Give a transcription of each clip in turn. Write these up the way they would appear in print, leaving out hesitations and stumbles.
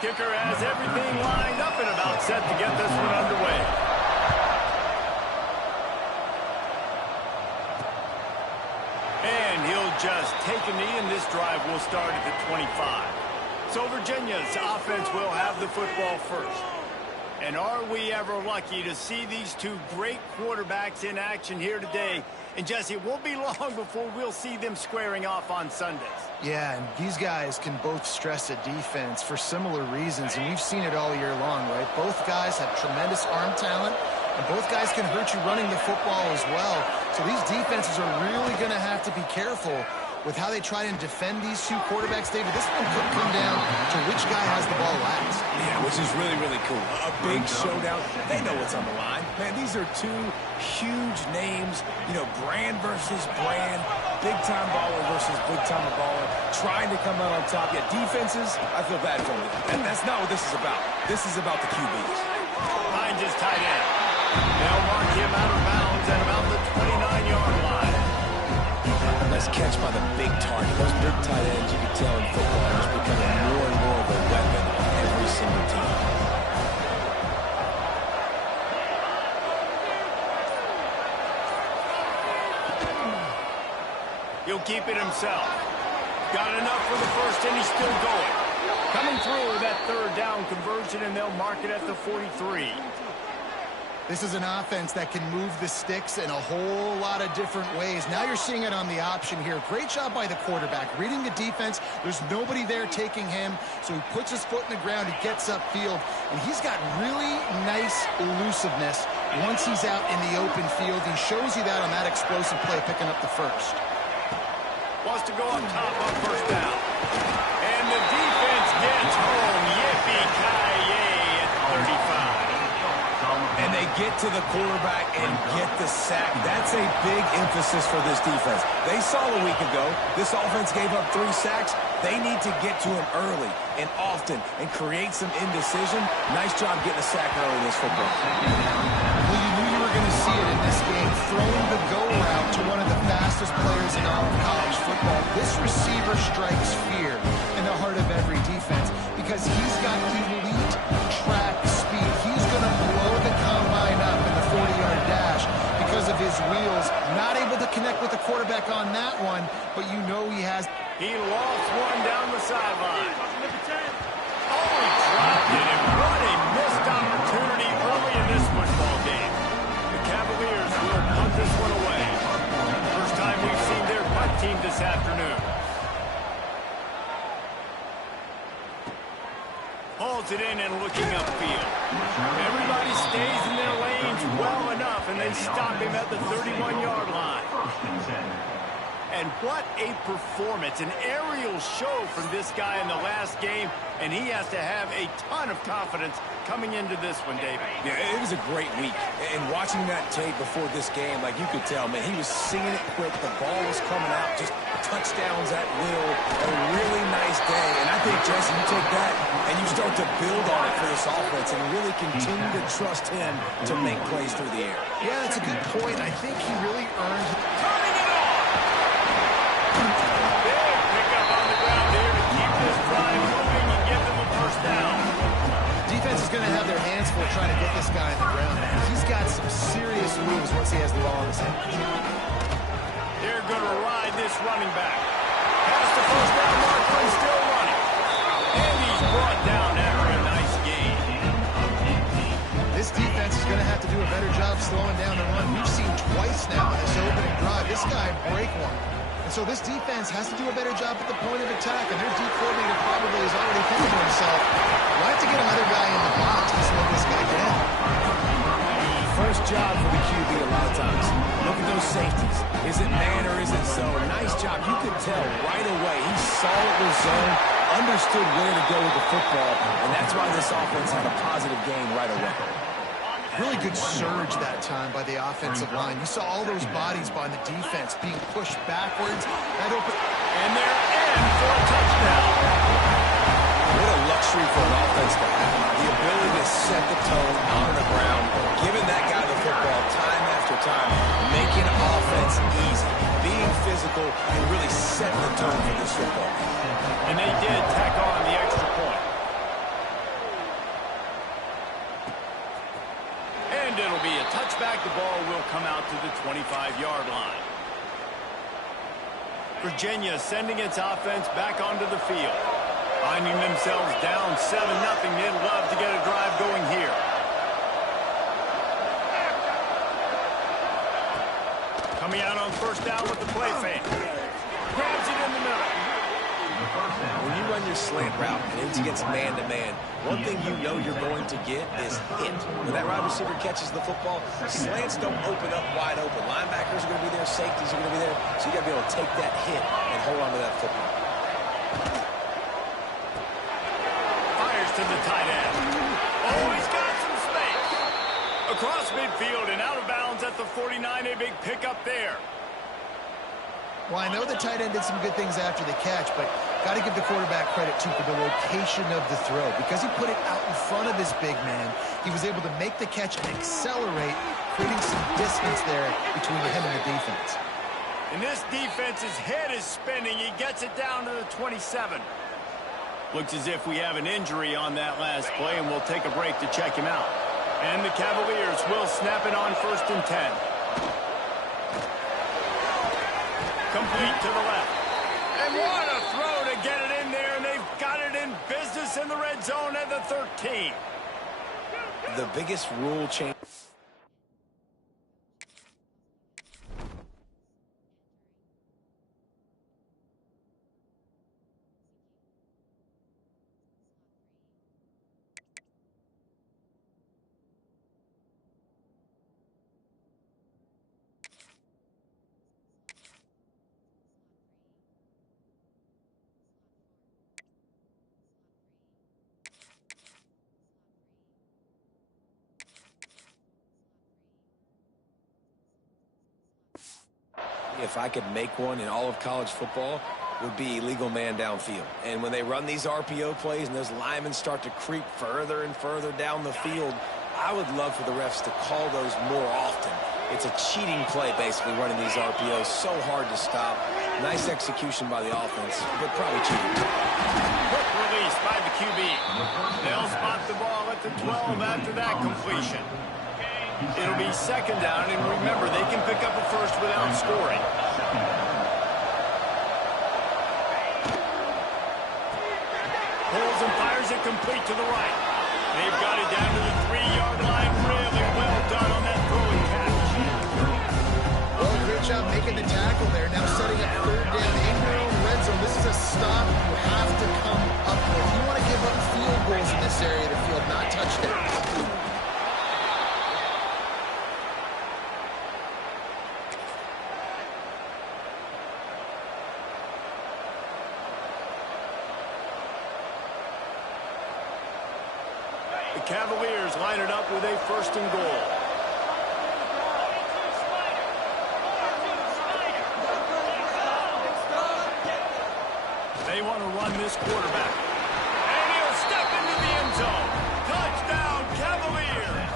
Kicker has everything lined up and about set to get this one underway. And he'll just take a knee, and this drive will start at the 25. So Virginia's offense will have the football first. And are we ever lucky to see these two great quarterbacks in action here today? And Jesse, it won't be long before we'll see them squaring off on Sundays. Yeah, and these guys can both stress a defense for similar reasons, and we've seen it all year long, right? Both guys have tremendous arm talent, and both guys can hurt you running the football as well. So these defenses are really going to have to be careful with how they try and defend these two quarterbacks. David, this one could come down to which guy has the ball last. Yeah, which is really, really cool. A big showdown. They know what's on the line. Man, these are two huge names. You know, brand versus brand. Big-time baller versus big-time baller. Trying to come out on top. Yeah, defenses, I feel bad for them. And that's not what this is about. This is about the QBs. Finds his tight end. They'll mark him out of bounds at about the 29-yard line. Nice catch by the big target. Those big tight ends, you can tell in football, are just becoming more and more of a weapon on every single team. He'll keep it himself. Got enough for the first, and he's still going. Coming through that third down conversion, and they'll mark it at the 43. This is an offense that can move the sticks in a whole lot of different ways. Now you're seeing it on the option here. Great job by the quarterback. Reading the defense, there's nobody there taking him, so he puts his foot in the ground, he gets upfield, and he's got really nice elusiveness once he's out in the open field. He shows you that on that explosive play, picking up the first. Wants to go up top on first down. And the defense gets home. Yippee-ki-yay at 35. And they get to the quarterback and get the sack. That's a big emphasis for this defense. They saw a week ago, this offense gave up 3 sacks. They need to get to him early and often and create some indecision. Nice job getting a sack early in this football. Well, you knew you were going to see it in this game, throwing the go route to one of the fastest players in all of college football. This receiver strikes fear in the heart of every defense because he's got elite track speed. He's going to blow the combine up in the 40-yard dash because of his wheels. Not able to connect with the quarterback on that one, but you know he has. He lost one down the sideline. Oh, he dropped it, and what a missed opportunity early in this football game. The Cavaliers will punt this one away. First time we've seen their punt team this afternoon. Hauls it in and looking upfield. Everybody stays in their lanes well enough, and they stop him at the 31-yard line. And what a performance, an aerial show from this guy in the last game, and he has to have a ton of confidence coming into this one, David. Yeah, it was a great week. And watching that tape before this game, like you could tell, man, he was singing it quick. The ball was coming out, just touchdowns at will. A really nice day. And I think, Jesse, you take that and you start to build on it for this offense and really continue to trust him to make plays through the air. Yeah, that's a good point. I think he really earned. Turning it on! Big pickup on the ground here to keep this drive moving and give them a first down. Defense is going to have their hands full trying to get this guy on the ground. He's got some serious moves once he has the ball in his hands. They're going to ride this running back. Past the first down mark, but he's still running. And he's brought down after a nice gain. This defense is going to have to do a better job slowing down the run. We've seen twice now in this opening drive. This guy break one. And so this defense has to do a better job at the point of attack. And their D coordinator probably is already thinking to himself, we'll have to get another guy in the box to slow this guy down. First job for the QB a lot of times. Look at those safeties. Is it man or is it zone? Nice job. You could tell right away. He saw it was zone, understood where to go with the football, and that's why this offense had a positive gain right away. Really good surge that time by the offensive line. You saw all those bodies by the defense being pushed backwards. That open. And they're in for a touchdown. What a luxury for an offense to have. The ability to set the tone on the ground, giving that guy the football time after time, making offense easy, being physical, and really setting the tone for this football. And they did tack on the extra point. It'll be a touchback. The ball will come out to the 25-yard line. Virginia sending its offense back onto the field. Finding themselves down 7-0. They'd love to get a drive going here. Coming out on first down with the play fake. Grabs it in the middle. When you run your slant route and it's against man-to-man, one thing you know you're going to get is hit. When that wide receiver catches the football, slants don't open up wide open. Linebackers are going to be there, safeties are going to be there, so you got to be able to take that hit and hold on to that football. Fires to the tight end. Oh, he's got some space. Across midfield and out of bounds at the 49. A big pickup there. Well, I know the tight end did some good things after the catch, but got to give the quarterback credit, too, for the location of the throw. Because he put it out in front of his big man, he was able to make the catch and accelerate, creating some distance there between him and the defense. And this defense's head is spinning. He gets it down to the 27. Looks as if we have an injury on that last play, and we'll take a break to check him out. And the Cavaliers will snap it on 1st and 10. Complete to the left. And what a throw to get it in there, and they've got it in business in the red zone at the 13. The biggest rule change. If I could make one in all of college football, would be illegal man downfield. And when they run these RPO plays and those linemen start to creep further and further down the field, I would love for the refs to call those more often. It's a cheating play, basically, running these RPOs. So hard to stop. Nice execution by the offense, but probably cheating. Quick release by the QB. They'll spot the ball at the 12 after that completion. It'll be 2nd down, and remember, they can pick up a first without scoring. Pulls and fires it complete to the right. They've got it down to the 3-yard line. Really well done on that throwing catch. Well, great job making the tackle there. Now setting up 3rd down in your own red zone. This is a stop you have to come up with. You want to give up field goals in this area of the field, not touchdowns. The Cavaliers line it up with a 1st and goal. They want to run this quarterback. And he'll step into the end zone. Touchdown, Cavaliers!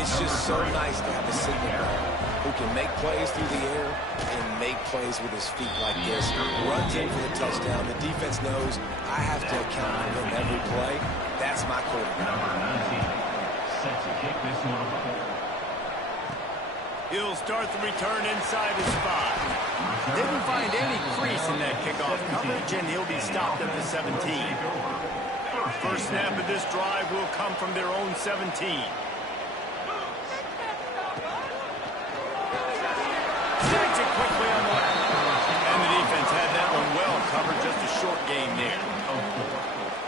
It's just so nice to have a signal guy who can make plays through the air and make plays with his feet like this. Runs in for the touchdown. The defense knows I have to account for him every play. That's my quarterback. Set to kick this one off. He'll start the return inside his 5. Didn't find any crease in that kickoff coverage, and he'll be stopped at the 17. First snap of this drive will come from their own 17. Snags it quickly on the left. And the defense had that one well covered, just a short gain there.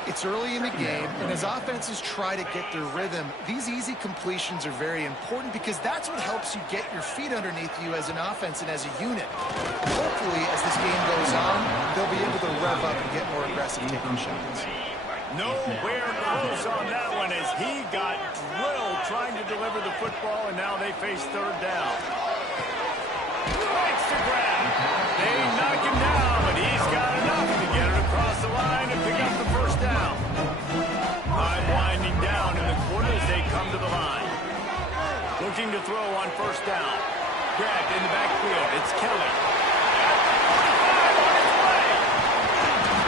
It's early in the game, and as offenses try to get their rhythm, these easy completions are very important because that's what helps you get your feet underneath you as an offense and as a unit. Hopefully, as this game goes on, they'll be able to rev up and get more aggressive taking shots. Nowhere close on that one as he got drilled trying to deliver the football, and now they face 3rd down. Likes to grab. They knock him down, but he's got enough to get it across the line and pick up the 1st down. Time winding down in the quarter as they come to the line. Looking to throw on 1st down. Grabbed in the backfield. It's Kelly. At the 45 on his way.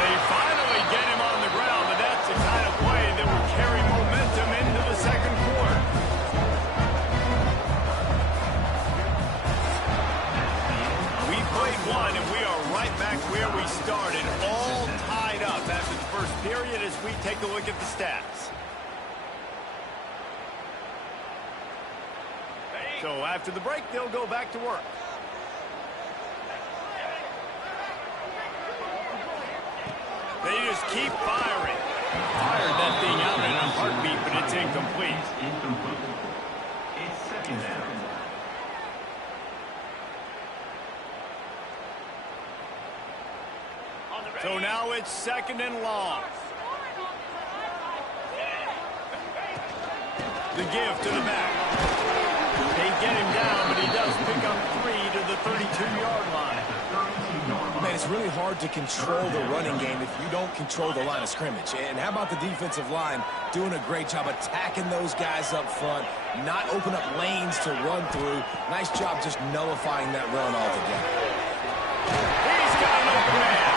They finally get him on the ground, but that's the kind of play that will carry momentum into the 2nd quarter. started all tied up after the first period as we take a look at the stats. So after the break, they'll go back to work. They just keep firing. Fired that thing out in a heartbeat, but it's incomplete. It's second down. So now it's second and long. The give to the back. They get him down, but he does pick up 3 to the 32-yard line. Man, it's really hard to control the running game if you don't control the line of scrimmage. And how about the defensive line doing a great job attacking those guys up front, not open up lanes to run through. Nice job just nullifying that run altogether. He's got an open man.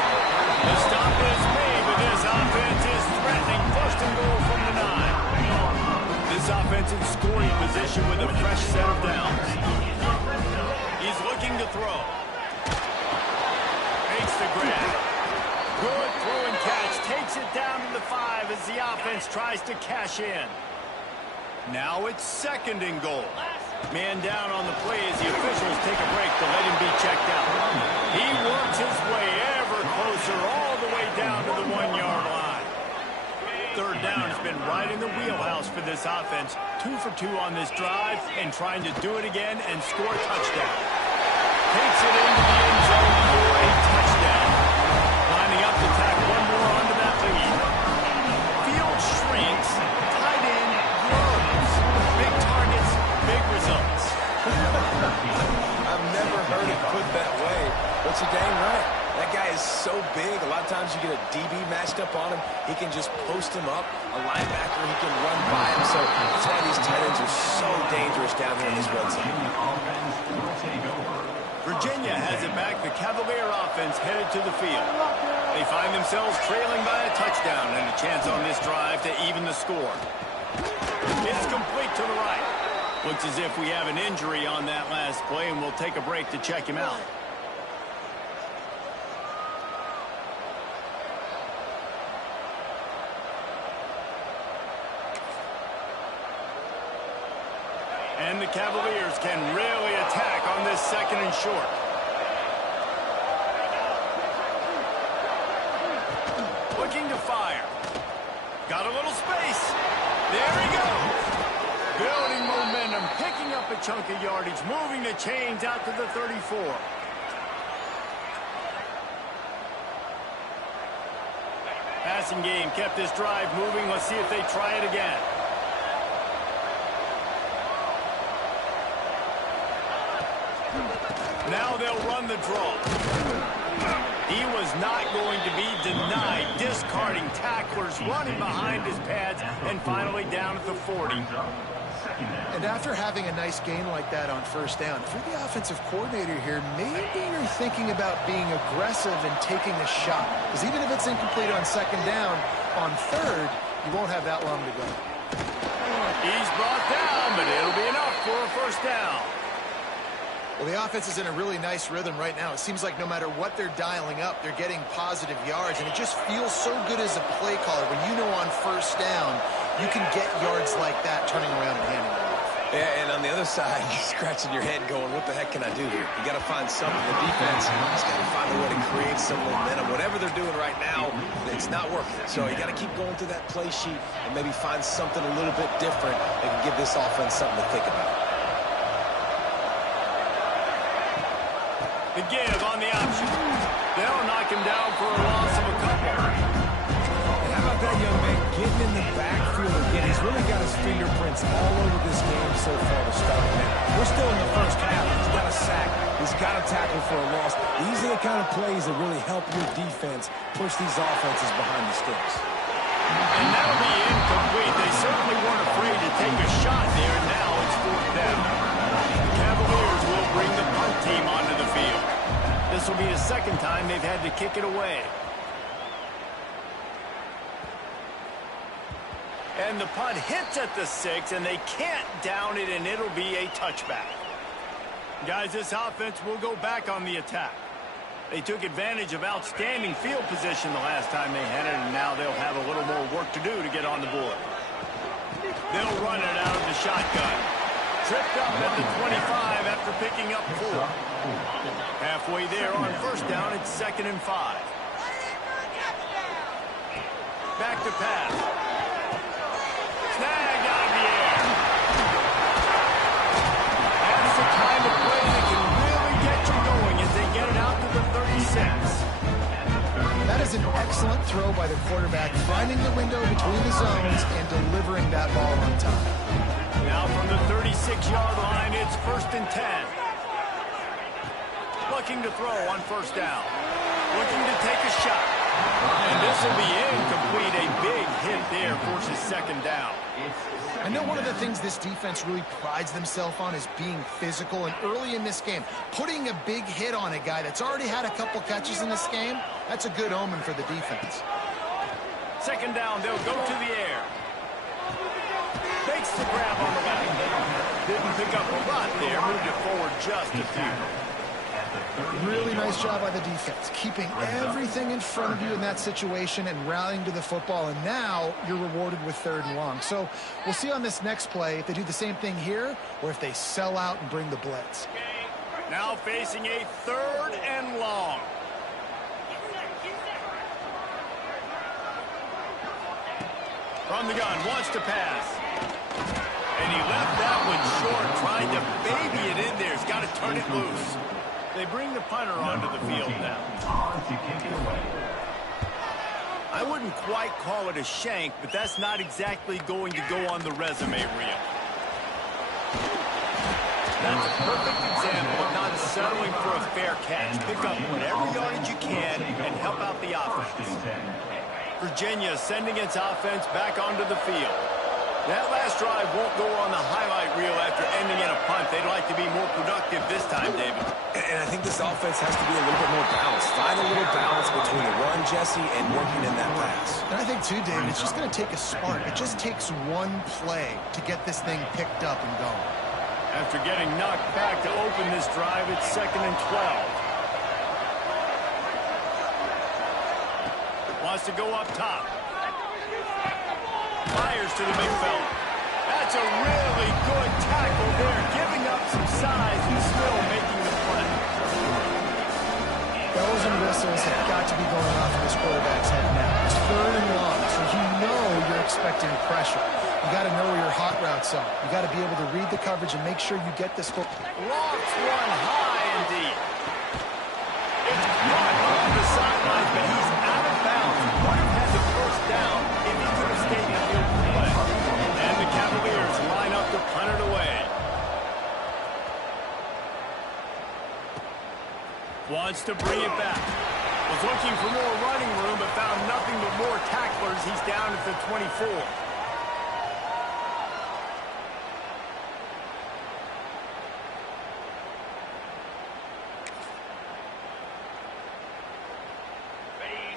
The stop is made, but this offense is threatening. First and goal from the 9. This offense in scoring position with a fresh set of downs. He's looking to throw. Makes the grab. Good throw and catch. Takes it down to the 5 as the offense tries to cash in. Now it's second and goal. Man down on the play as the officials take a break to let him be checked out. He works his way ever closer all the way down to the 1-yard line. Third down has been right in the wheelhouse for this offense. 2 for 2 on this drive and trying to do it again and score a touchdown. Takes it into the end zone for a touchdown. Lining up to tack one more onto that lead. Field shrinks. Tight end grows. Big targets, big results. I've never heard it put that way, but you're dang right. That guy is so big. A lot of times you get a DB matched up on him. He can just post him up. A linebacker, he can run by him. So that's why these tight ends are so dangerous down here in this red zone. Virginia has it back. The Cavalier offense headed to the field. They find themselves trailing by a touchdown and a chance on this drive to even the score. It's complete to the right. Looks as if we have an injury on that last play, and we'll take a break to check him out. And the Cavaliers can really attack on this second and short. Looking to fire. Got a little space. There he goes. Building momentum, picking up a chunk of yardage, moving the chains out to the 34. Passing game kept this drive moving. Let's see if they try it again. Now they'll run the draw. He was not going to be denied, discarding tacklers, running behind his pads, and finally down at the 40. And after having a nice gain like that on first down, if you're the offensive coordinator here, maybe you're thinking about being aggressive and taking a shot. Because even if it's incomplete on second down, on third, you won't have that long to go. He's brought down, but it'll be enough for a first down. Well, the offense is in a really nice rhythm right now. It seems like no matter what they're dialing up, they're getting positive yards, and it just feels so good as a play caller when you know on first down you can get yards like that turning around and handing it off. Yeah, and on the other side, you're scratching your head going, what the heck can I do here? You got to find something. The defense has got to find a way to create some momentum. Whatever they're doing right now, it's not working. So you got to keep going through that play sheet and maybe find something a little bit different that can give this offense something to think about. The give on the option. They'll knock him down for a loss of a couple. And how about that young man getting in the backfield again? He's really got his fingerprints all over this game so far to start, man. We're still in the first half. He's got a sack. He's got a tackle for a loss. These are the kind of plays that really help your defense push these offenses behind the sticks. And that'll be incomplete. They certainly weren't afraid to take a shot there. Now it's fourth down. The Cavaliers will bring the punt team onto the field. This will be the second time they've had to kick it away. And the punt hits at the 6, and they can't down it, and it'll be a touchback. Guys, this offense will go back on the attack. They took advantage of outstanding field position the last time they had it, and now they'll have a little more work to do to get on the board. They'll run it out of the shotgun. Tripped up at the 25 after picking up 4. Halfway there on first down, it's 2nd and 5. Back to pass. Snagged out of the air. That's the kind of play that can really get you going as they get it out to the 36. That is an excellent throw by the quarterback, finding the window between the zones and delivering that ball on time. Now from the 36-yard line, it's 1st and 10. Looking to throw on first down. Looking to take a shot. And this will be incomplete. A big hit there forces 2nd down. I know one of the things this defense really prides themselves on is being physical, and early in this game, putting a big hit on a guy that's already had a couple catches in this game, that's a good omen for the defense. 2nd down, they'll go to the air. Makes the grab on the left. Didn't pick up a lot there, moved it forward just a few. Really nice job by the defense, keeping everything in front of you in that situation and rallying to the football, and now you're rewarded with 3rd and long. So we'll see on this next play if they do the same thing here or if they sell out and bring the blitz. Now facing a 3rd and long. From the gun, wants to pass. And he left that one short, trying to baby it in there. He's got to turn it loose. They bring the punter onto the field now. I wouldn't quite call it a shank, but that's not exactly going to go on the resume reel. That's a perfect example of not settling for a fair catch. Pick up whatever yardage you can and help out the offense. Virginia sending its offense back onto the field. That last drive won't go on the highlight reel after ending in a punt. They'd like to be more productive this time, David. And I think this offense has to be a little bit more balanced. Find a little balance between the run, Jesse, and working in that pass. And I think, too, David, it's just going to take a spark. It just takes one play to get this thing picked up and going. After getting knocked back to open this drive, it's 2nd and 12. Wants to go up top. Fires to the big fella. That's a really good tackle there, giving up some size and still making the play. Bells and whistles have got to be going off in this quarterback's head now. It's 3rd and long, so you know you're expecting pressure. You got to know where your hot routes are. You got to be able to read the coverage and make sure you get this foot. Lofts one high and deep. It's caught on the sidelines, but he's out of bounds. Would have had the first down if he could have stayed in the field for play. And the Cavaliers line up to punt it away. Wants to bring it back. Was looking for more running room, but found nothing but more tacklers. He's down at the 24.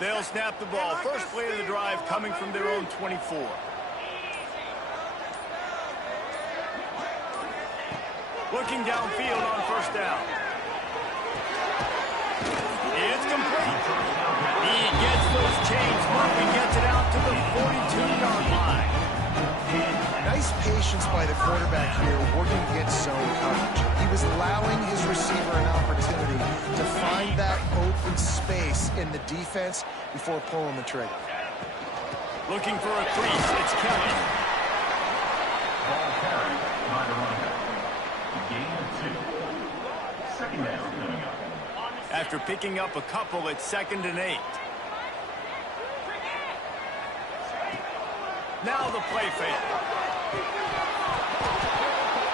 They'll snap the ball. First play of the drive coming from their own 24. Looking downfield on first down. It's complete. He gets those chains moving, gets it out to the 42-yard line. Nice patience by the quarterback here, working against zone coverage. He was allowing his receiver an opportunity to find that open space in the defense before pulling the trigger. Looking for a crease. It's Kelly. Ball carried by Veronica. Gain of 2. 2nd down coming up. After picking up a couple, it's 2nd and 8. Now the play fake.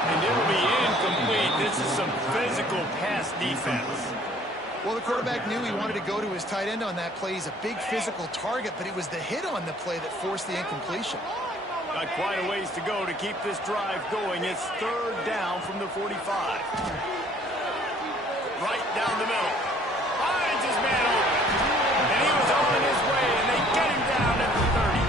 And it'll be incomplete. This is some physical pass defense. Well, the quarterback knew he wanted to go to his tight end on that play. He's a big physical target, but it was the hit on the play that forced the incompletion. Got quite a ways to go to keep this drive going. It's 3rd down from the 45. Right down the middle. Finds his man open. And he was on his way, and they get him down at the 30.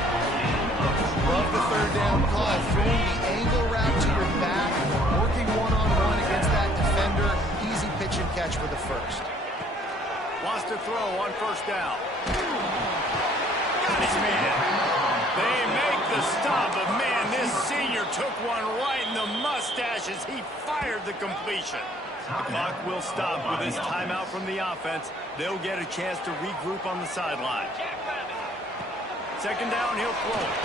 Love the 3rd down call. Throwing the angle route to your back, working one-on-one against that defender. Easy pitch and catch for the first. Wants to throw on first down. Got his man. They make the stop, but man, this senior took one right in the mustache as he fired the completion. The clock will stop with this timeout from the offense. They'll get a chance to regroup on the sideline. Second down, he'll throw it.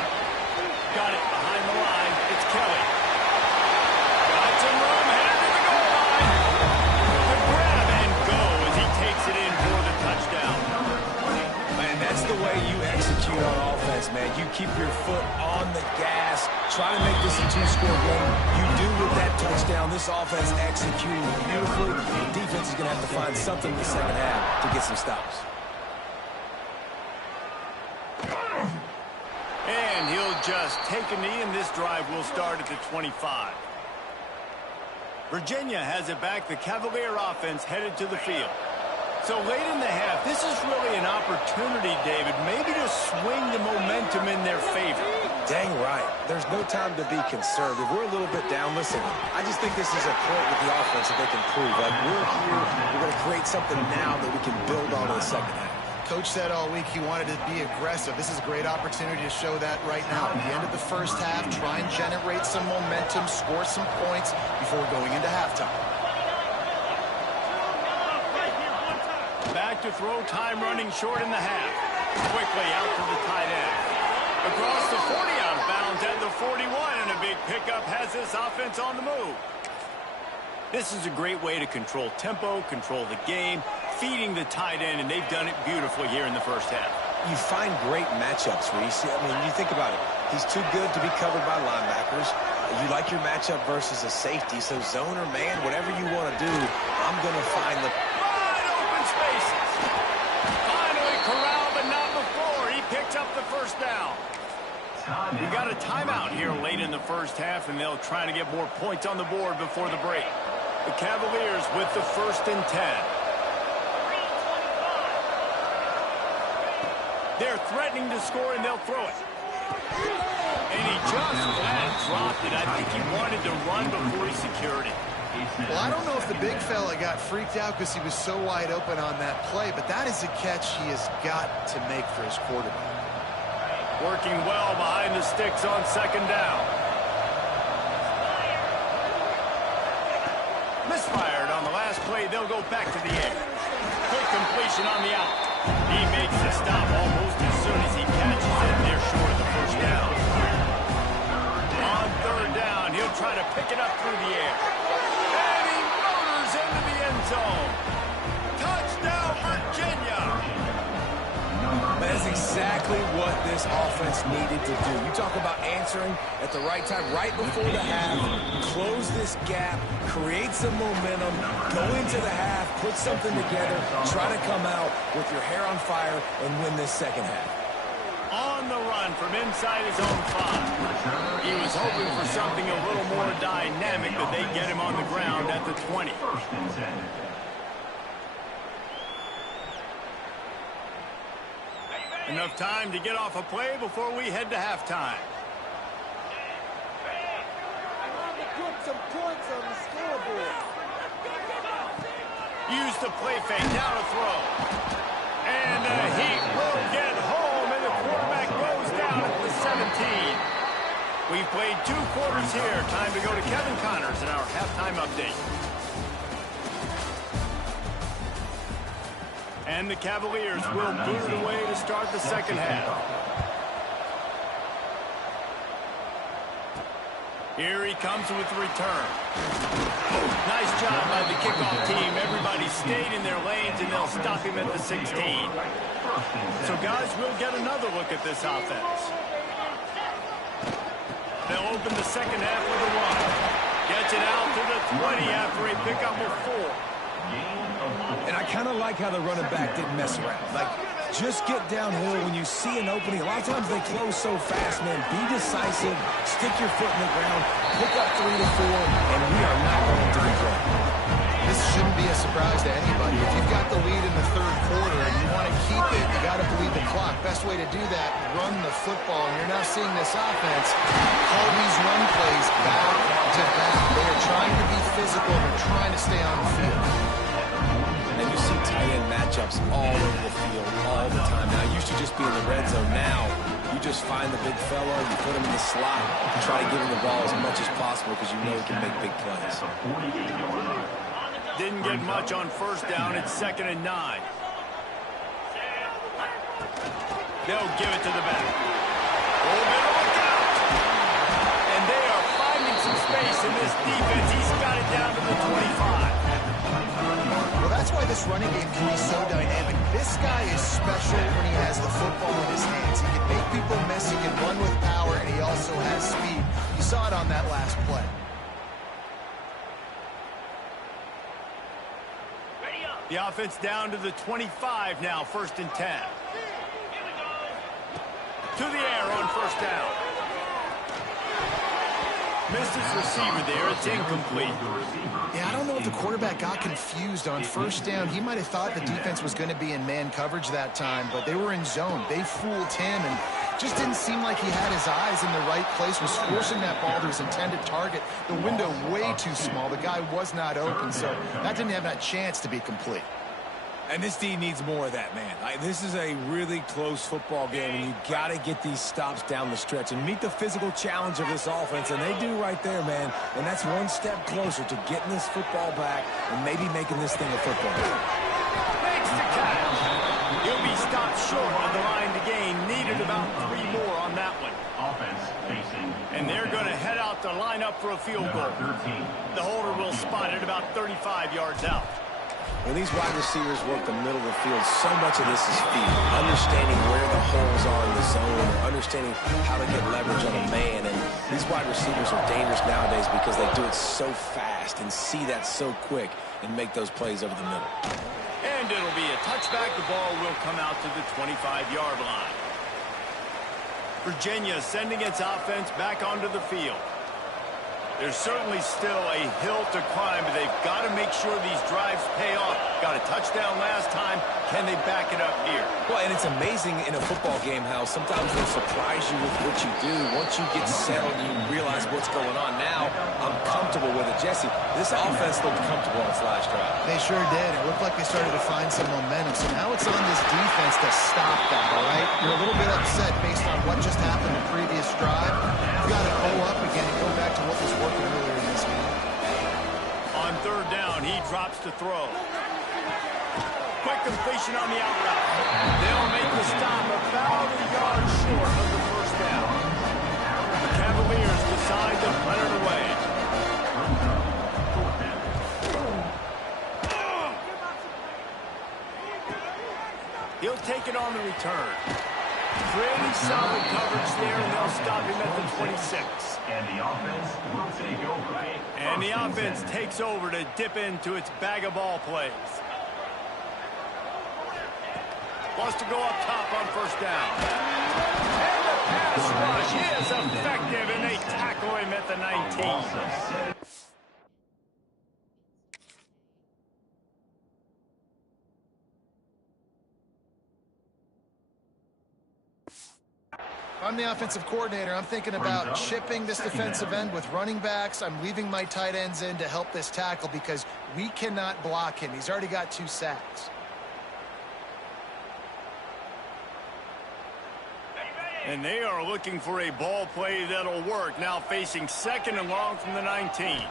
Got it behind the line. It's Kelly. Got some room, headed to the goal line. The grab and go as he takes it in for the touchdown. Man, that's the way you execute on offense, man. You keep your foot on the gas, try to make this a two-score game. You do with that touchdown. This offense executing beautifully. The defense is going to have to find something in the second half to get some stops. And he'll just take a knee, and this drive will start at the 25. Virginia has it back. The Cavalier offense headed to the field. So late in the half, this is really an opportunity, David, maybe to swing the momentum in their favor. Dang right. There's no time to be conservative. We're a little bit down. Listen, I just think this is a point with the offense that they can prove. Like, we're here, we're going to create something now that we can build on in the second half. Coach said all week he wanted to be aggressive. This is a great opportunity to show that right now. At the end of the first half, try and generate some momentum, score some points before going into halftime. Back to throw, time running short in the half. Quickly out to the tight end. Across the 40, out of bounds at the 41, and a big pickup has this offense on the move. This is a great way to control tempo, control the game, feeding the tight end, and they've done it beautifully here in the first half. You find great matchups, Reese. I mean, you think about it. He's too good to be covered by linebackers. You like your matchup versus a safety, so zone or man, whatever you want to do, I'm going to find the Spaces. Finally corralled, but not before. He picks up the first down. We got a timeout here late in the first half, and they'll try to get more points on the board before the break. The Cavaliers with the 1st and 10. They're threatening to score, and they'll throw it. And he just flat dropped it. I think he wanted to run before he secured it. Well, I don't know if the big fella got freaked out because he was so wide open on that play, but that is a catch he has got to make for his quarterback. Working well behind the sticks on second down. Misfired on the last play. They'll go back to the air. Quick completion on the out. He makes the stop almost as soon as he catches it. They're short of the first down. On third down, he'll try to pick it up through the air. And he motors into the end zone. Touchdown, Virginia. That's exactly what this offense needed to do. You talk about answering at the right time, right before the half, close this gap, create some momentum, go into the half, put something together, try to come out with your hair on fire and win this second half. On the run from inside his own 5. He was hoping for something a little more dynamic, but they get him on the ground at the 20. Enough time to get off a play before we head to halftime. Put some points on the scoreboard. Use the play fake, down a throw. And he will get home, and the quarterback goes down at the 17. We've played 2 quarters here. Time to go to Kevin Connors in our halftime update. And the Cavaliers will boot it away to start the second half. Here he comes with the return. Nice job by the kickoff team. Everybody stayed in their lanes, and they'll stop him at the 16. So, guys, we'll get another look at this offense. They'll open the second half with a run. Gets it out to the 20 after a pickup of 4. And I kind of like how the running back didn't mess around. Like, just get downhill when you see an opening. A lot of times they close so fast, man. Be decisive, stick your foot in the ground, pick up 3 to 4, and we are not going to regret. This shouldn't be a surprise to anybody. If you've got the lead in the third quarter and you want to keep it, you got to bleed the clock. Best way to do that, run the football. And you're now seeing this offense call these run plays back to back. They are trying to be physical. They're trying to stay on the field. And you see tight end matchups all over the field all the time. Now, it used to just be in the red zone. Now, you just find the big fella, you put him in the slot, and try to give him the ball as much as possible because you know he can make big plays. Didn't get much on first down. It's 2nd and 9. They'll give it to the back. Oh, better look out. And they are finding some space in this defense. He's got it down to the 25. Well, that's why this running game can be so dynamic. This guy is special when he has the football in his hands. He can make people miss, he can run with power, and he also has speed. You saw it on that last play. The offense down to the 25 now, 1st and 10. To the air on first down. Missed his receiver there. It's incomplete. Yeah, I don't know if the quarterback got confused on first down. He might have thought the defense was going to be in man coverage that time, but they were in zone. They fooled him and just didn't seem like he had his eyes in the right place, was forcing that ball to his intended target. The window way too small. The guy was not open, so that didn't have that chance to be complete. And this D needs more of that, man. This is a really close football game, and you got to get these stops down the stretch and meet the physical challenge of this offense, and they do right there, man. And that's one step closer to getting this football back and maybe making this thing a football game. Makes the catch. He'll be stopped short on the line to gain. Needed about 3 more on that one. Offense facing. And they're going to head out to line up for a field goal. 13. The holder will spot it about 35 yards out. When these wide receivers work the middle of the field, so much of this is feel. Understanding where the holes are in the zone, or understanding how to get leverage on a man. And these wide receivers are dangerous nowadays because they do it so fast and see that so quick and make those plays over the middle. And it'll be a touchback. The ball will come out to the 25-yard line. Virginia sending its offense back onto the field. There's certainly still a hill to climb, but they've got to make sure these drives pay off. Got a touchdown last time. Can they back it up here? Well, and it's amazing in a football game how sometimes they'll surprise you with what you do. Once you get settled, you realize what's going on. Now, I'm comfortable with it. Jesse, this offense looked comfortable on its last drive. They sure did. It looked like they started to find some momentum. So now it's on this defense to stop that, all right? You're a little bit upset based on what just happened the previous drive. You've got to go up again and go back to what was working earlier in this game. On 3rd down, he drops to throw. Quick completion on the out route. They'll make the stop about a yard short of the first down. The Cavaliers decide to put it away. He'll take it on the return. Pretty solid coverage there, and they'll stop him at the 26. And the offense will take over. And the offense takes over to dip into its bag of ball plays. Wants to go up top on first down. And the pass rush is effective, and they tackle him at the 19. I'm the offensive coordinator. I'm thinking about chipping this defensive end with running backs. I'm leaving my tight ends in to help this tackle because we cannot block him. He's already got 2 sacks. And they are looking for a ball play that'll work. Now facing 2nd and long from the 19.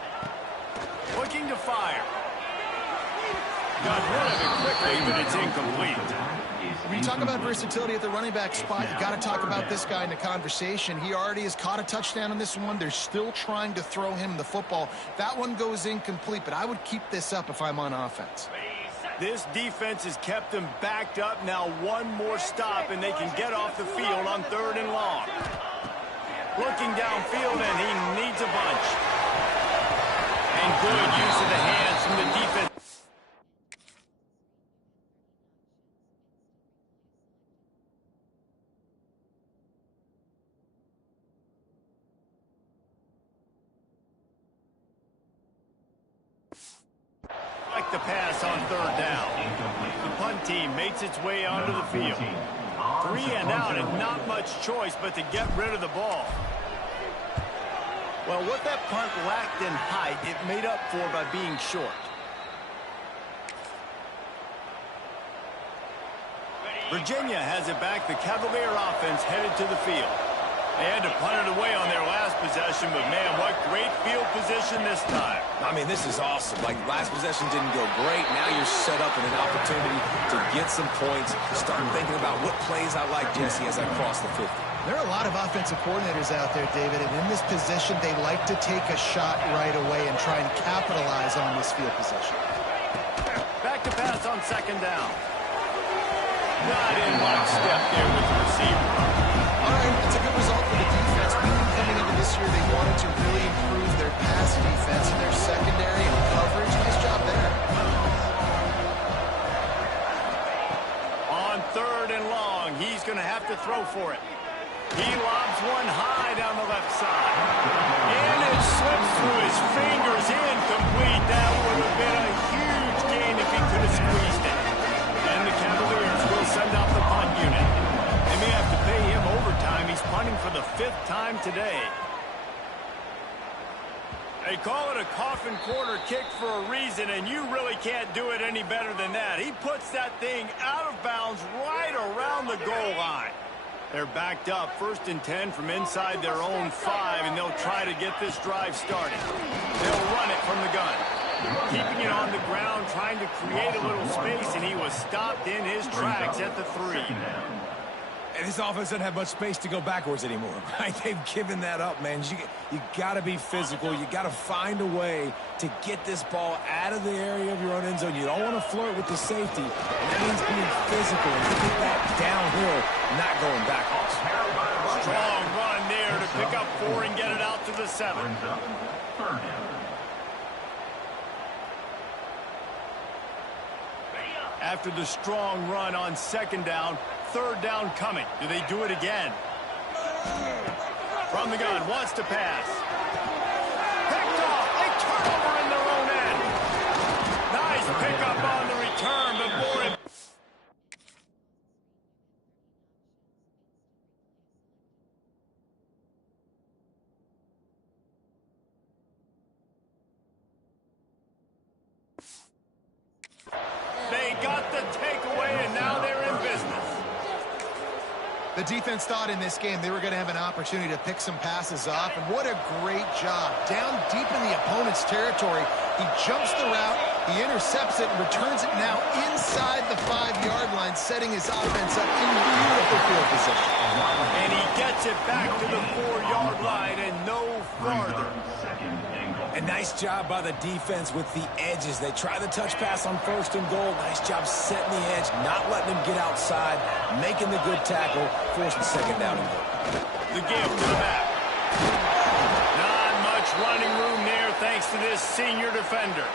Looking to fire. Got rid of it quickly, but it's incomplete. When you talk about versatility at the running back spot, you got to talk about this guy in the conversation. He already has caught a touchdown on this one. They're still trying to throw him the football. That one goes incomplete, but I would keep this up if I'm on offense. This defense has kept them backed up. Now one more stop, and they can get off the field on 3rd and long. Looking downfield, and he needs a bunch. And good use of the hands from the defense. The pass on 3rd down. The punt team makes its way onto the field. 3 and out, and not much choice but to get rid of the ball. Well, what that punt lacked in height, it made up for by being short. Virginia has it back. The Cavalier offense headed to the field. They had to punt it away on their last possession, but man, what great field position this time. I mean, this is awesome. Like, last possession didn't go great. Now you're set up in an opportunity to get some points. Start thinking about what plays I like, Jesse, as I cross the 50. There are a lot of offensive coordinators out there, David, and in this position, they like to take a shot right away and try and capitalize on this field position. Back to pass on second down. Not in lockstep there with the receiver. All right, that's a good result for the defense. We knew coming into this year they wanted to really improve their pass defense and their secondary and coverage. Nice job there. On third and long, he's going to have to throw for it. He lobs one high down the left side. And it slips through his fingers, incomplete. That would have been a huge gain if he could have squeezed it. And the Cavaliers will send out the punt unit. They may have to pay him overtime. He's punting for the 5th time today. They call it a coffin corner kick for a reason, and you really can't do it any better than that. He puts that thing out of bounds right around the goal line. They're backed up, 1st and 10 from inside their own 5, and they'll try to get this drive started. They'll run it from the gun. Keeping it on the ground, trying to create a little space, and he was stopped in his tracks at the 3. And this offense doesn't have much space to go backwards anymore, right? They've given that up, man. You got to be physical. You got to find a way to get this ball out of the area of your own end zone. You don't want to flirt with the safety. And that means being physical and get that downhill, not going backwards. Strong run there to pick up 4 and get it out to the 7. After the strong run on 2nd down, 3rd down coming. Do they do it again? From the gun, wants to pass. Picked off. They turn over in their own end. Nice pickup on the return, but boy. They got the takeaway, and now they're in business. The defense thought in this game they were going to have an opportunity to pick some passes off, and what a great job. Down deep in the opponent's territory, he jumps the route, he intercepts it, and returns it now inside the 5-yard line, setting his offense up in beautiful field position. And he gets it back to the 4-yard line and no farther. A nice job by the defense with the edges. They try the touch pass on 1st and goal. Nice job setting the edge, not letting him get outside, making the good tackle, forcing 2nd down and goal. The give to the back. Not much running room there thanks to this senior defender.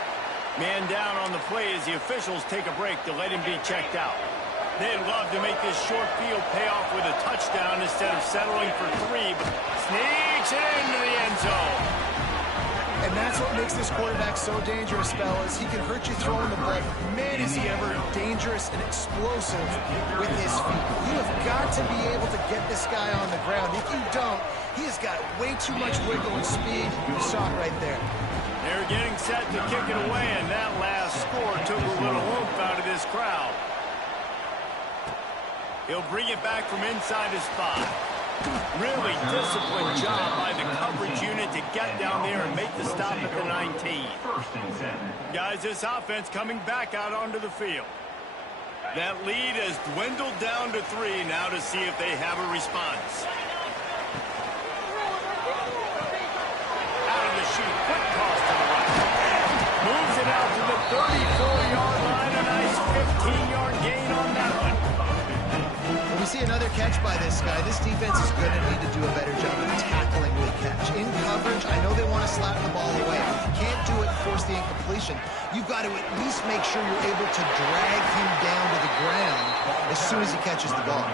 Man down on the play as the officials take a break to let him be checked out. They'd love to make this short field pay off with a touchdown instead of settling for 3, but sneaks it into the end zone. And that's what makes this quarterback so dangerous, fellas. He can hurt you throwing the ball. Man, is he ever dangerous and explosive with his feet. You have got to be able to get this guy on the ground. If you don't, he has got way too much wiggle and speed. You saw it right there. They're getting set to kick it away, and that last score took a little oomph out of this crowd. He'll bring it back from inside his 5. Really disciplined job by the coverage unit to get down there and make the stop at the 19. Guys, this offense coming back out onto the field. That lead has dwindled down to 3 now to see if they have a response. Out of the chute, quick toss to the right. Moves it out to the 34-yard line. A nice 15-yard gain on that one. We see another catch by this guy. This defense is going to need to do a better job of tackling the catch. In coverage, I know they want to slap the ball away. If you can't do it and force the incompletion, you've got to at least make sure you're able to drag him down to the ground as soon as he catches the ball.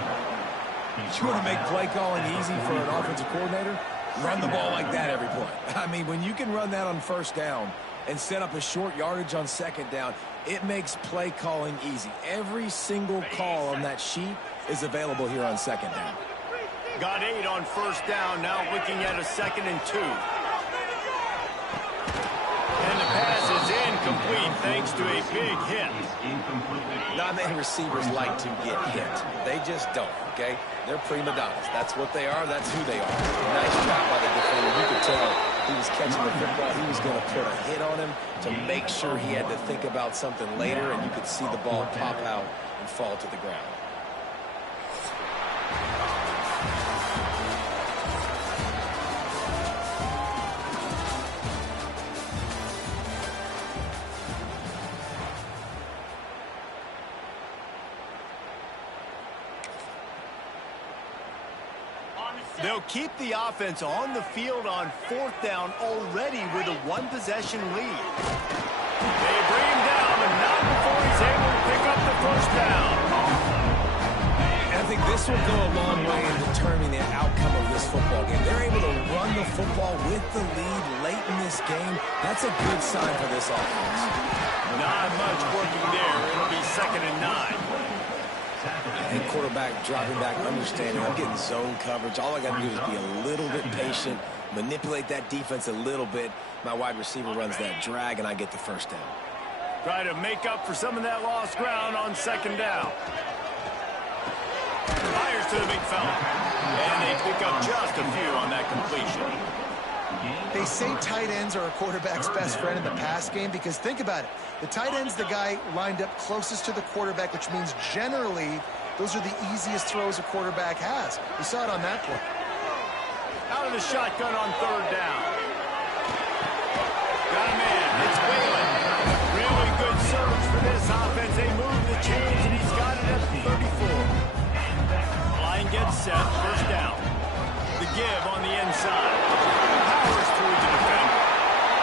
You want to make play calling easy for an offensive coordinator? Run the ball like that every play. I mean, when you can run that on 1st down and set up a short yardage on 2nd down, it makes play calling easy. Every single call on that sheet is available here on 2nd down. Got 8 on 1st down, now looking at a 2nd and 2. And the pass is incomplete. incomplete thanks to a big hit. Not many receivers like to get hit. They just don't, okay? They're prima donnas. That's what they are. That's who they are. Nice job by the defender. You could tell he was catching the football. He was going to put a hit on him to make sure he had to think about something later, and you could see the ball pop out and fall to the ground. They'll keep the offense on the field on 4th down already with a one-possession lead. They bring him down, but not before he's able to pick up the first down. And I think this will go a long way in determining the outcome of this football game. They're able to run the football with the lead late in this game. That's a good sign for this offense. Not much working there. It'll be 2nd and 9. And quarterback dropping back, understanding I'm getting zone coverage. All I got to do is be a little bit patient, manipulate that defense a little bit. My wide receiver runs that drag, and I get the first down. Try to make up for some of that lost ground on 2nd down. Fires to the big fella. And they pick up just a few on that completion. They say tight ends are a quarterback's best friend in the pass game because think about it. The tight end's the guy lined up closest to the quarterback, which means generally those are the easiest throws a quarterback has. We saw it on that play. Out of the shotgun on 3rd down. Got a man. It's Whalen. Really good surge for this offense. They move the chains, and he's got it at the 34. Line gets set. First down. The give on the inside. Powers through the defender.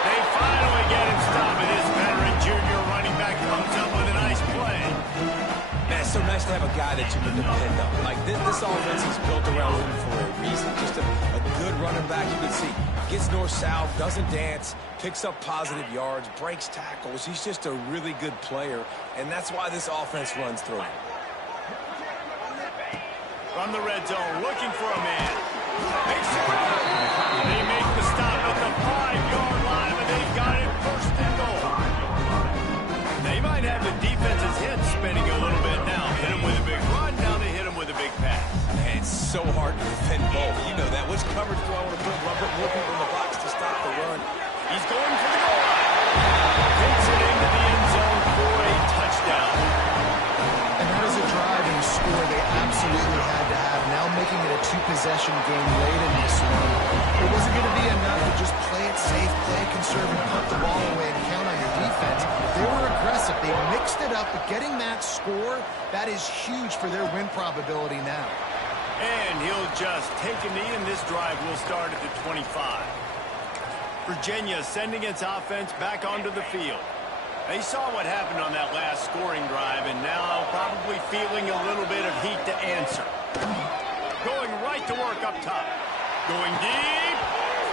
They finally get him stopped, and this veteran junior running back comes up with a nice play. Man, it's so nice to have a guy that you can depend on. Like, this offense is built around him for a reason. Just a good running back. You can see, gets north-south, doesn't dance, picks up positive yards, breaks tackles. He's just a really good player, and that's why this offense runs through him. From the red zone, looking for a man. They make the stop at the 5-yard line, but they've got it 1st and goal. They might have the defense's head spinning a little bit now. Hit him with a big run, now they hit him with a big pass. Man, it's so hard to defend both. You know that. Which coverage do I want to put? Do I put more people in the box to stop the run? He's going for the goal line. Takes it into the end zone for a touchdown. And that is a driving score they absolutely had to have. Now making it a 2-possession game late in this one. It wasn't going to be enough to just play it safe, play it conservative, put the ball away and count on your defense. They were aggressive. They mixed it up, but getting that score, that is huge for their win probability now. And he'll just take a knee, and this drive will start at the 25. Virginia sending its offense back onto the field. They saw what happened on that last scoring drive, and now probably feeling a little bit of heat to answer. Going right to work up top. Going deep.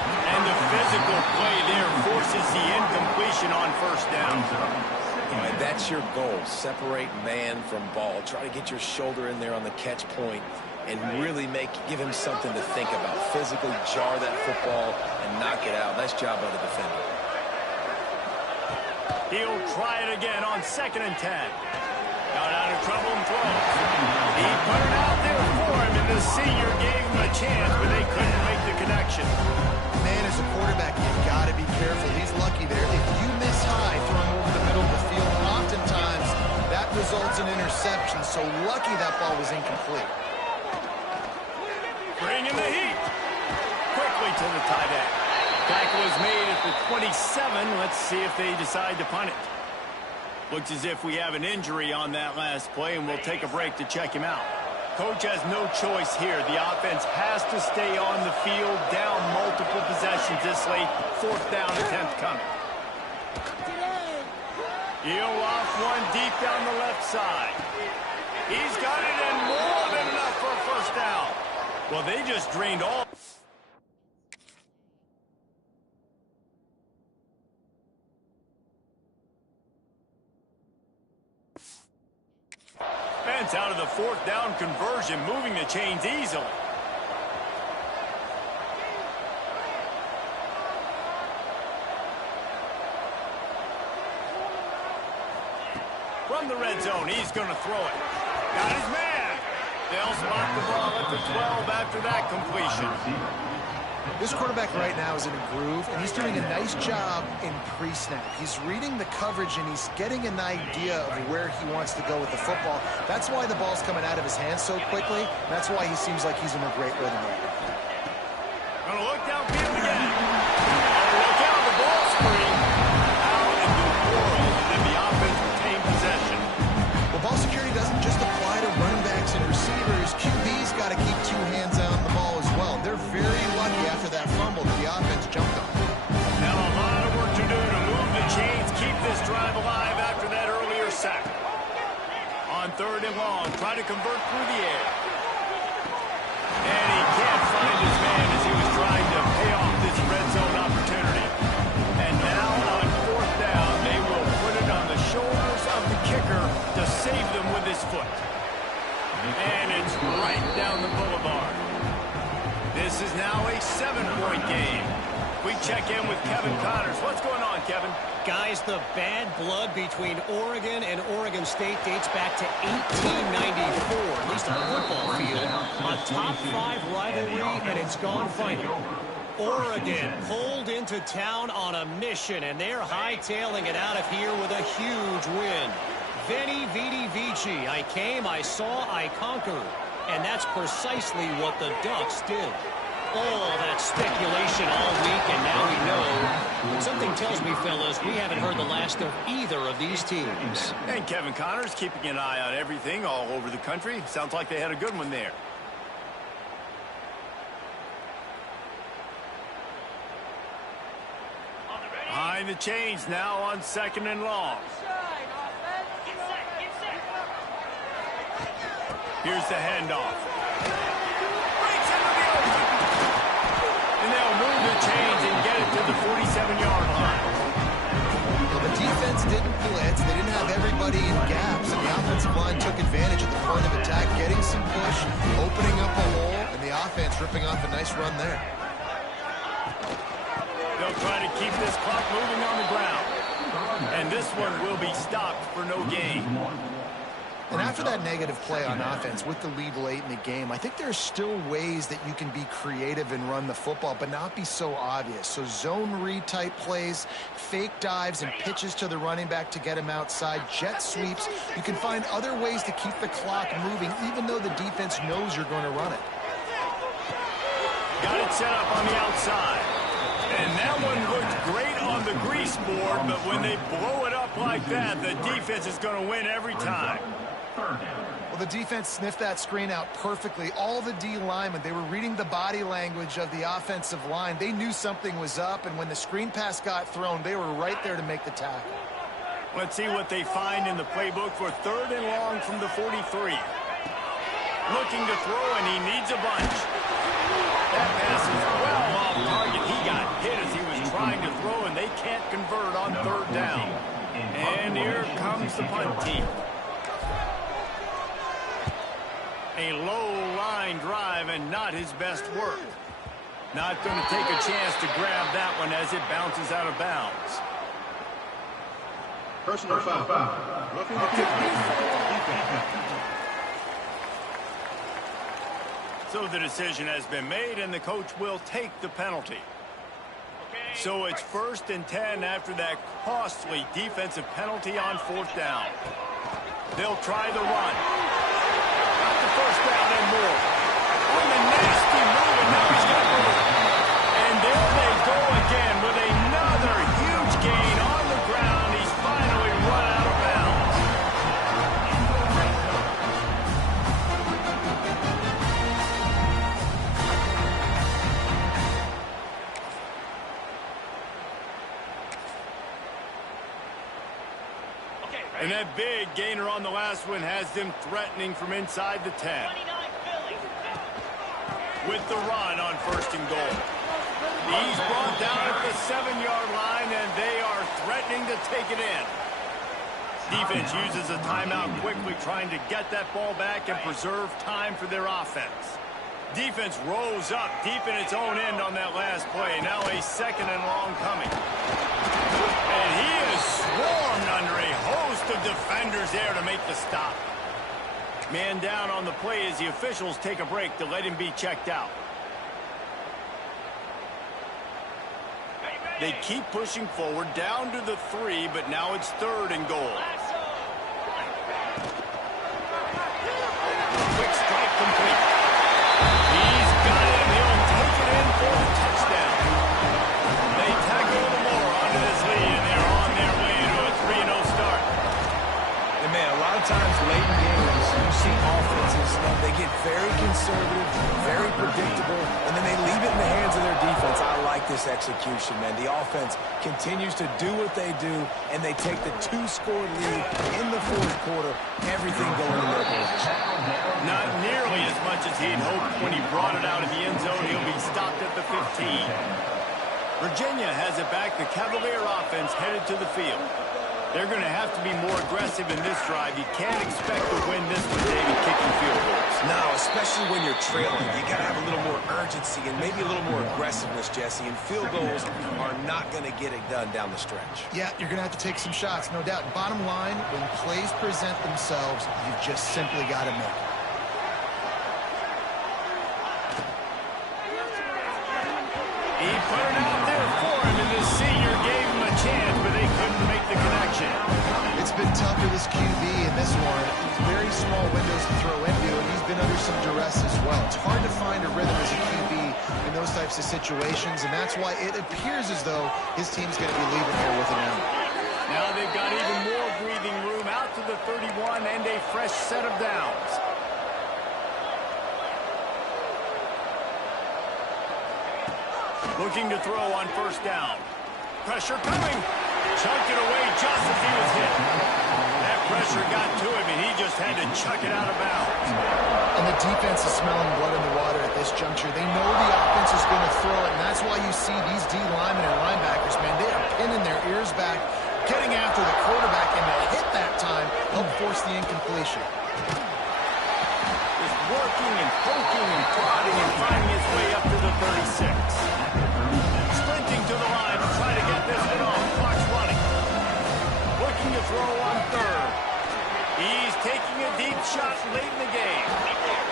And the physical play there forces the incompletion on 1st down. All right, that's your goal. Separate man from ball. Try to get your shoulder in there on the catch point and really give him something to think about. Physically jar that football and knock it out. Nice job by the defender. He'll try it again on 2nd and 10. Got out of trouble and throws. He put it out there for him, and the senior gave him a chance, but they couldn't make the connection. Man, as a quarterback, you've got to be careful. He's lucky there. If you miss high throwing over the middle of the field, oftentimes that results in interception. So lucky that ball was incomplete. Bringing the heat. Quickly to the tight end. Tackle was made at the 27. Let's see if they decide to punt it. Looks as if we have an injury on that last play, and we'll take a break to check him out. Coach has no choice here. The offense has to stay on the field, down multiple possessions this late. 4th down attempt coming. He'll off one deep down the left side. He's got it in more than enough for a 1st down. Well, they just drained all. Fence out of the 4th down conversion, moving the chains easily. From the red zone, he's going to throw it. Got his man. They'll spot the ball at the 12 after that completion. This quarterback right now is in a groove, and he's doing a nice job in pre-snap. He's reading the coverage, and he's getting an idea of where he wants to go with the football. That's why the ball's coming out of his hands so quickly. That's why he seems like he's in a great rhythm right now. Going to look downfield again. Look out, the ball screen. How in the world did the offense retain possession? Well, ball security doesn't just apply to running backs and receivers. QB's got to keep two hands on the ball as well. They're very lucky after that fumble that the offense jumped on. Now a lot of work to do to move the chains, keep this drive alive after that earlier sack. On 3rd and long, try to convert through the air. And he can't find his man as he was trying to pay off this red zone opportunity. And now on 4th down, they will put it on the shoulders of the kicker to save them with his foot. And it's right down the boulevard. This is now a 7-point game. We check in with Kevin Connors. What's going on, Kevin? Guys, the bad blood between Oregon and Oregon State dates back to 1894, at least on the football field. A top 5 rivalry, and it's gone final. Oregon pulled into town on a mission, and they're hightailing it out of here with a huge win. Veni, vidi, vici. I came, I saw, I conquered. And that's precisely what the Ducks did. All that speculation all week, and now we know. But something tells me, fellas, we haven't heard the last of either of these teams. And Kevin Connors keeping an eye on everything all over the country. Sounds like they had a good one there. Behind the chains now on 2nd and long. Here's the handoff. Breaks into the open. And they'll move the chains and get it to the 47-yard line. Well, the defense didn't blitz. They didn't have everybody in gaps, and the offensive line took advantage of the point of attack, getting some push, opening up a hole, and the offense ripping off a nice run there. They'll try to keep this clock moving on the ground. And this one will be stopped for no gain. And after that negative play on offense with the lead late in the game, I think there's still ways that you can be creative and run the football, but not be so obvious. So zone read type plays, fake dives and pitches to the running back to get him outside, jet sweeps. You can find other ways to keep the clock moving, even though the defense knows you're going to run it. Got it set up on the outside. And that one looked great on the grease board, but when they blow it up like that, the defense is going to win every time. Well, the defense sniffed that screen out perfectly. All the D linemen, they were reading the body language of the offensive line. They knew something was up, and when the screen pass got thrown, they were right there to make the tackle. Let's see what they find in the playbook for 3rd and long from the 43. Looking to throw, and he needs a bunch. That pass is well off target. He got hit as he was trying to throw, and they can't convert on 3rd down. And here comes the punt team. A low line drive and not his best work. Not going to take a chance to grab that one as it bounces out of bounds. Personal foul. Roughing the kick. So the decision has been made, and the coach will take the penalty. So it's 1st and 10 after that costly defensive penalty on 4th down. They'll try the run. Got the 1st down and more. On the nasty move, and now he's got more. And there they go again with another huge gain on the ground. He's finally run out of bounds. And that big gainer on the last one has them threatening from inside the 10. With the run on 1st and goal. He's brought down at the 7-yard line, and they are threatening to take it in. Defense uses a timeout quickly, trying to get that ball back and preserve time for their offense. Defense rose up deep in its own end on that last play. Now a 2nd and long coming. And he is swarmed under a host of the defenders there to make the stop. Man down on the play as the officials take a break to let him be checked out. They keep pushing forward down to the 3, but now it's 3rd and goal. Quick strike complete. He's got it. He'll take it in for a touchdown. They tack a little more onto this lead, and they're on their way to a 3-0 start. And man, a lot of times late in games, you see offenses, they get very conservative, very predictable, and then they leave it in the hands of their defense. I like this execution, man. The offense continues to do what they do, and they take the 2-score lead in the 4th quarter, everything going in their direction. Not nearly as much as he'd hoped when he brought it out of the end zone. He'll be stopped at the 15. Virginia has it back. The Cavalier offense headed to the field. They're going to have to be more aggressive in this drive. You can't expect to win this with David kicking field goals. No, especially when you're trailing. You got to have a little more urgency and maybe a little more aggressiveness, Jesse. And field goals are not going to get it done down the stretch. Yeah, you're going to have to take some shots, no doubt. Bottom line, when plays present themselves, you've just simply got to make it. He put it out there for him, and the senior gave him a chance, but they couldn't make the connection. It's been tough for this QB in this one. Very small windows to throw into, and he's been under some duress as well. It's hard to find a rhythm as a QB in those types of situations, and that's why it appears as though his team's going to be leaving here with an out. Now they've got even more breathing room out to the 31 and a fresh set of downs. Looking to throw on 1st down. Pressure coming. Chunked it away just as he was hit. That pressure got to him, and he just had to chuck it out of bounds. And the defense is smelling blood in the water at this juncture. They know the offense is going to throw it, and that's why you see these D linemen and linebackers, man, they are pinning their ears back, getting after the quarterback, and the hit that time helped force the incompletion. Just working and poking and prodding and finding his way up to the 36. Sprinting to the line to try to get this one off. Clock's running. Looking to throw on 3rd. He's taking a deep shot late in the game.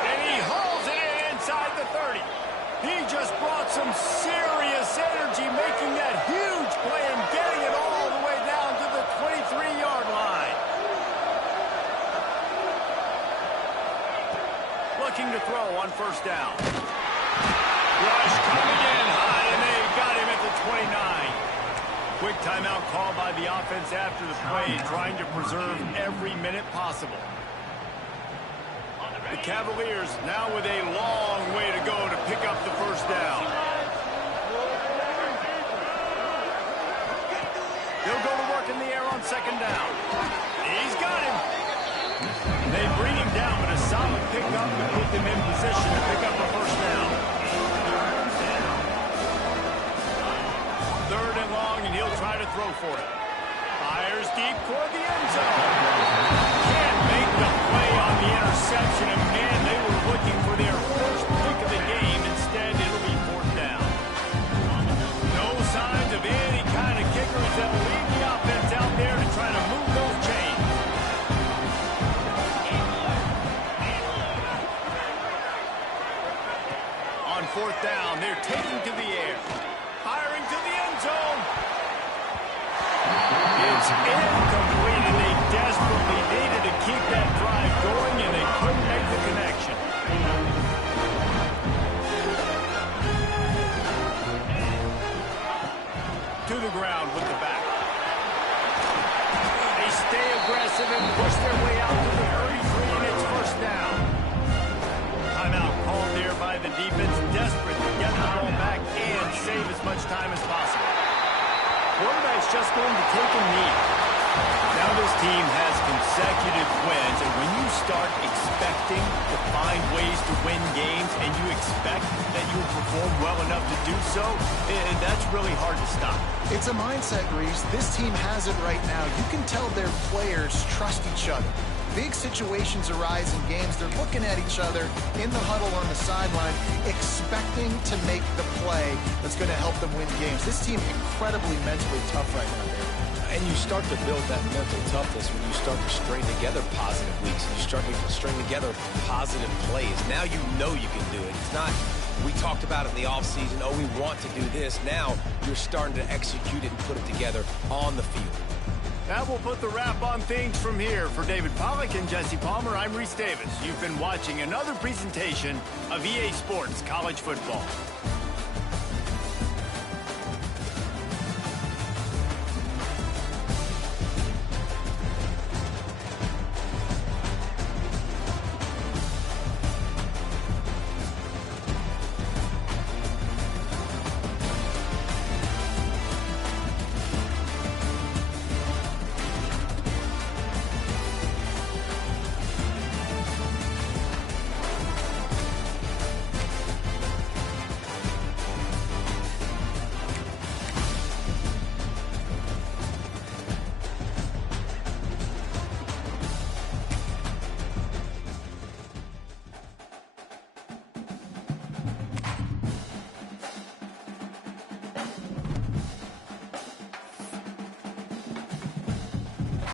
And he hauls it in inside the 30. He just brought some serious energy, making that huge play and getting it all the way down to the 23-yard line. Looking to throw on 1st down. Rush coming in high, and they got him at the 29. Quick timeout called by the offense after the play, trying to preserve every minute possible. The Cavaliers now with a long way to go to pick up the 1st down. He'll go to work in the air on 2nd down. He's got him. They bring him down, but a solid pickup to put them in position to pick up a 1st down. 3rd and long, and he'll try to throw for it. Fires deep toward the end zone. Can't make the play on the interception, and man, they were looking for their first pick of the game. Instead, it'll be 4th down. No signs of any kind of kickers that will lead the offense out there to try to move those chains. On 4th down, they're taking to the air. Firing to the end zone. It's incomplete, and they desperately needed to keep that drive going, and they couldn't make the connection. To the ground with the back. They stay aggressive and push their way out to the 33, and it's 1st down. Timeout called there by the defense, desperate to get the ball back and save as much time as possible. Quarterback's just going to take a knee. Now this team has consecutive wins, and when you start expecting to find ways to win games and you expect that you will perform well enough to do so, and that's really hard to stop. It's a mindset, Reese. This team has it right now. You can tell their players trust each other. Big situations arise in games. They're looking at each other in the huddle on the sideline, expecting to make the play that's going to help them win games. This team incredibly mentally tough right now, Dave. And you start to build that mental toughness when you start to string together positive weeks. You start to string together positive plays. Now you know you can do it. It's not, we talked about it in the offseason, oh, we want to do this. Now you're starting to execute it and put it together on the field. That will put the wrap on things from here. For David Pollack and Jesse Palmer, I'm Reese Davis. You've been watching another presentation of EA Sports College Football.